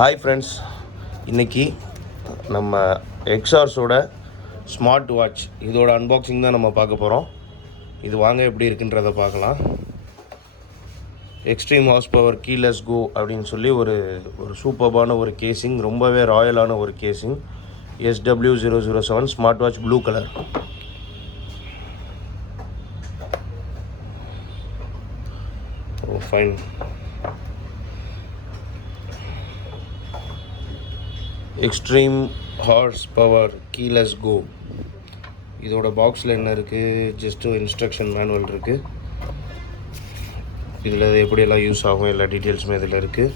Hi friends, இன்றைக்கி நம்ம XHORSEோட ஸ்மார்ட் வாட்ச் இதோட அன்பாக்சிங் தான் நம்ம பார்க்க போகிறோம். இது வாங்க எப்படி இருக்குன்றதை பார்க்கலாம். Extreme horse power keyless go அப்படின்னு சொல்லி ஒரு சூப்பர்பான ஒரு கேசிங், ரொம்பவே ராயலான ஒரு casing. sw007 smart watch blue colour. Fine. Extreme horse power keyless go. இதோட பாக்ஸில் என்ன இருக்குது? ஜஸ்ட்டு இன்ஸ்ட்ரக்ஷன் மேனுவல் இருக்குது. இதில் எப்படியெல்லாம் யூஸ் ஆகும் எல்லா டீட்டெயில்ஸுமே இதில் இருக்குது.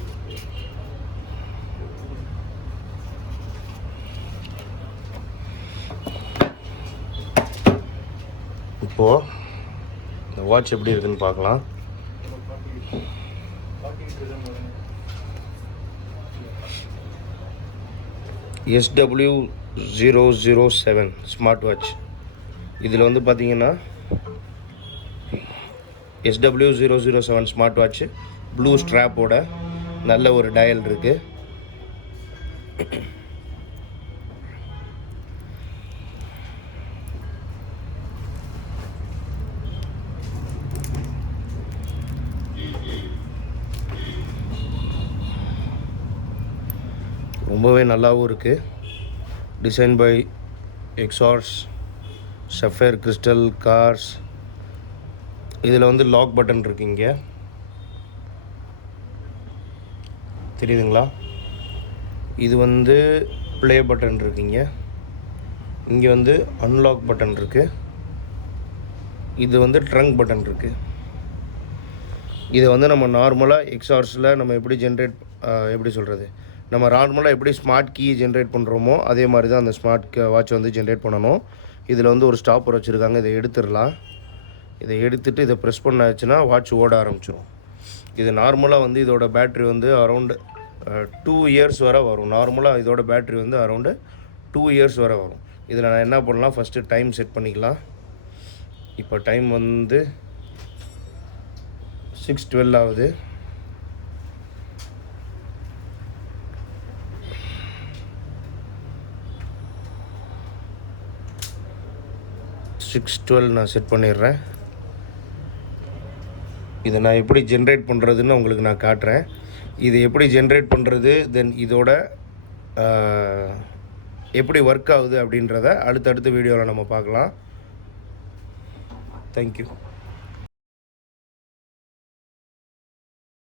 இப்போது இந்த வாட்ச் எப்படி இருக்குதுன்னு பார்க்கலாம். sw007 smart watch. இதில் வந்து பார்த்தீங்கன்னா sw007 ஸ்மார்ட் வாட்ச் ப்ளூ ஸ்ட்ராப்போட நல்ல ஒரு டயல் இருக்குது. ரொம்பவே நல்லாவும் இருக்குது. Design by XHORSE, sapphire crystal cars. இதில் வந்து லாக் பட்டன் இருக்குது. இங்கே தெரியுதுங்களா? இது வந்து ப்ளே பட்டன் இருக்குங்க. இங்கே வந்து அன்லாக் பட்டன் இருக்குது. இது வந்து ட்ரங்க் பட்டன் இருக்குது. இதை வந்து நம்ம நார்மலாக XHORSEல நம்ம எப்படி சொல்கிறது, நம்ம நார்மலாக எப்படி ஸ்மார்ட் கீ ஜென்ரேட் பண்ணுறோமோ அதே மாதிரி தான் அந்த ஸ்மார்ட் வாட்ச் வந்து ஜென்ரேட் பண்ணணும். இதில் வந்து ஒரு ஸ்டாப்பர் வச்சுருக்காங்க. இதை எடுத்துடலாம். இதை எடுத்துகிட்டு இதை ப்ரெஸ் பண்ணாச்சுன்னா வாட்ச் ஓட ஆரம்பிச்சிடும். இது நார்மலாக வந்து இதோட பேட்ரி வந்து அரௌண்டு 2 இயர்ஸ் வரை வரும். நார்மலாக இதோட பேட்ரி வந்து அரௌண்டு 2 இயர்ஸ் வரை வரும். இதில் நான் என்ன பண்ணலாம், ஃபஸ்ட்டு டைம் செட் பண்ணிக்கலாம். இப்போ டைம் வந்து 6:12 ஆகுது. நான் செட் பண்ணிடுறேன். இதை நான் எப்படி ஜென்ரேட் பண்ணுறதுன்னு உங்களுக்கு நான் காட்டுறேன். இது எப்படி ஜென்ரேட் பண்ணுறது, தென் இதோட எப்படி ஒர்க் ஆகுது அப்படின்றத அடுத்தடுத்த வீடியோவில் நம்ம பார்க்கலாம். தேங்க்யூ.